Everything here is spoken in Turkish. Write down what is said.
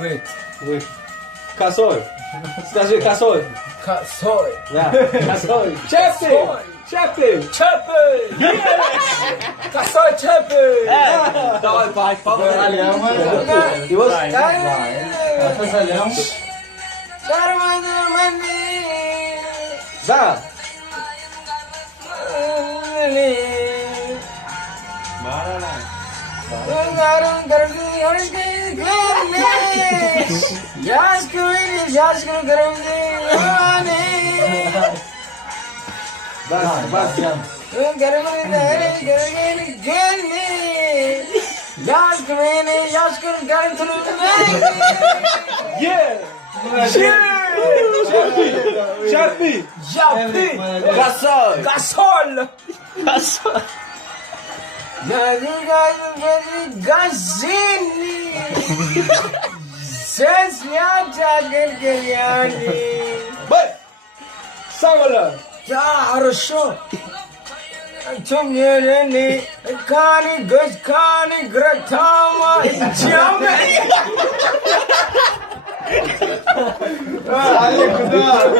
Wait. Косой. Скажи косой. Косой. Да, косой. Чепи. Чепи. Çöpü. Kosoi çöpü. Давай, бай, побрали. It was Да. Бас, бас. Yeah. Чепи. Yaptı. Косой. Gasol. Косой. Gazini. Ses yapacak yani. Бай. Самола. Ya хорошо. Tüm yerini kani göz kani gratama cami. Али, куда?